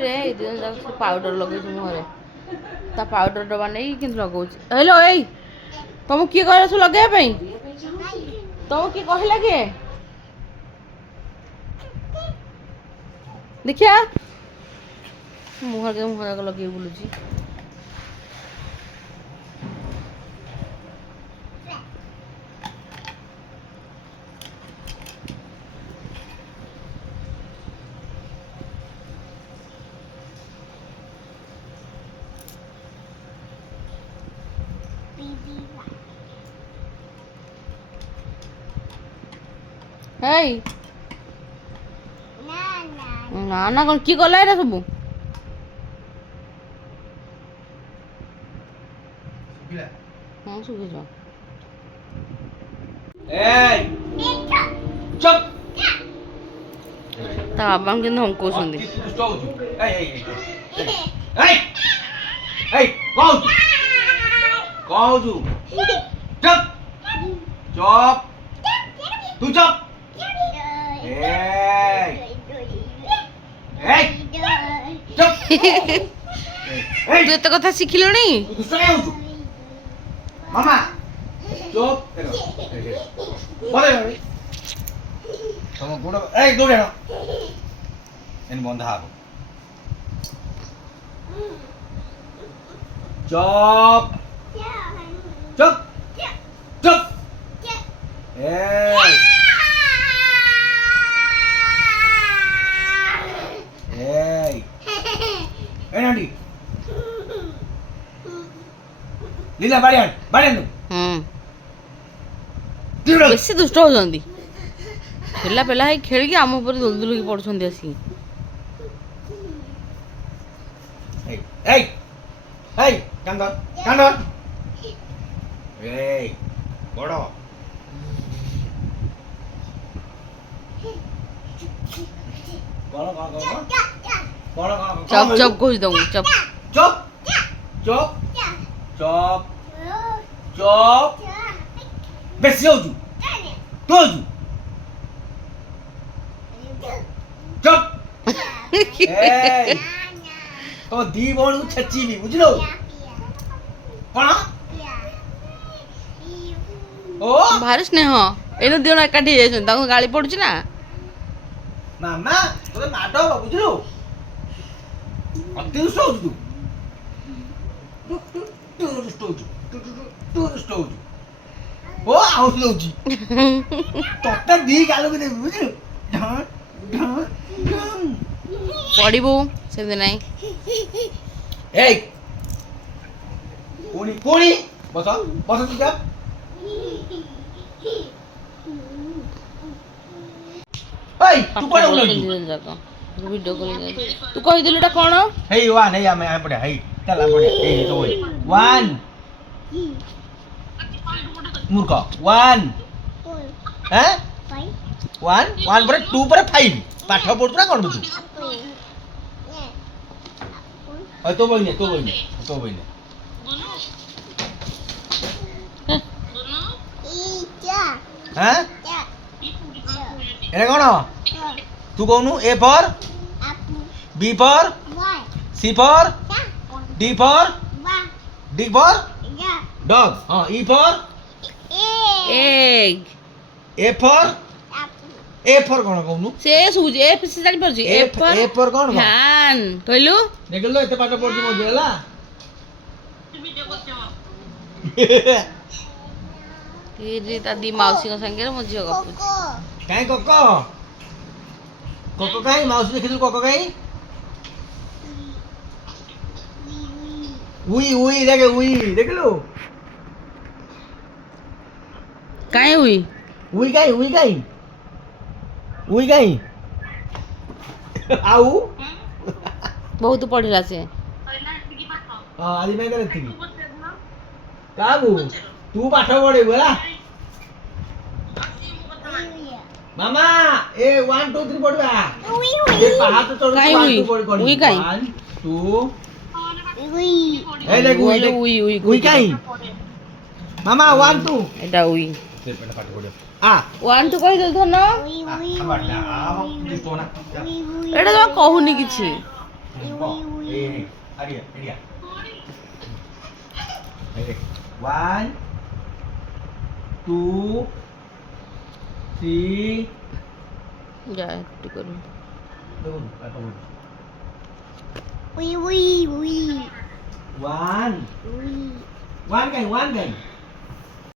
रे पाउडर लगे मुहर ता पाउडर डबा नहीं कि लगौच हेलो ए तुम किए कह लगे तुम किए कहला किए देखिया मुहर के मुहर लगे बुलूची Hey. Na na kon ki kala era sabu? Sugila. Ha sugila. Hey. Chop. Ta abang kin hom ko sundi. Hey hey hey. Hey. Hey, go. Go ju. Chop. Chop. Tu chop. तू एत कथा शिखिलुनी मामा चुप तुम good ए दौड़े इन बंद हाब चुप चुप चुप ए Nanti, Lila barian tu. बेसी दुष्ट होती पिला पिला है खेल के आम ऊपर दुल दुल की पड़छन आसी ए ए कांदन कांदन ए बड़ो चप चप कुछ दूँ चप चप चप चप चप बेसी हो जू तो जू चप ए तो दी बोल छच्ची भी बुझलो कौन ओ भारी स्नेह एनु दियो ना काटी जाय ताको गाली पडुची ना मामा तो माडो बुझलो अति दुष्ट हो तू दुष्ट हो ओ आउट लौजी तोता दी गालो के बुझलो ढ ढ पडिबो से नहीं ए कोणी बस बस तू जा ओए तू कोण उलजी वीडियो कॉल तू कहि दिलुटा कोन हे वन हे आमे आ पड़े हे चल आ पड़े ए तो ओए वन मूर्ख वन हैं वन वन पर 2 पर 5 पाठ पढुरा कोन बुझु ओए तो बइने हैं एने कोन तू कहनु A for B for C for D for dog हां E for egg A for कोन कहनु से सुज ए से जानि परजी ए फॉर कोन फैन कहलु देखलो एते पाठ पढि मो गेला ये रे दादी मौसी को संगे मो जियो गपुच काई कोको कोको काई मौसी देखिलु कोको काई उई देखे उई देखलु काई उई काई आउ बहुत पढ़िला से हां आदि में करे थी काबू तू पाठ पढेबु होला मामा ए 1 2 3 पढवा ए पहाड़ तो चढ़ 1 2 पढ उई काई 1 2 उई ए देख उई काई मामा 1 2 एटा उई से पाठ पढ आ 1 2 कहि दल धन उई एटा तो कहूनी किछि One, two, three. যা একটু করুন। One. One cái, one cái.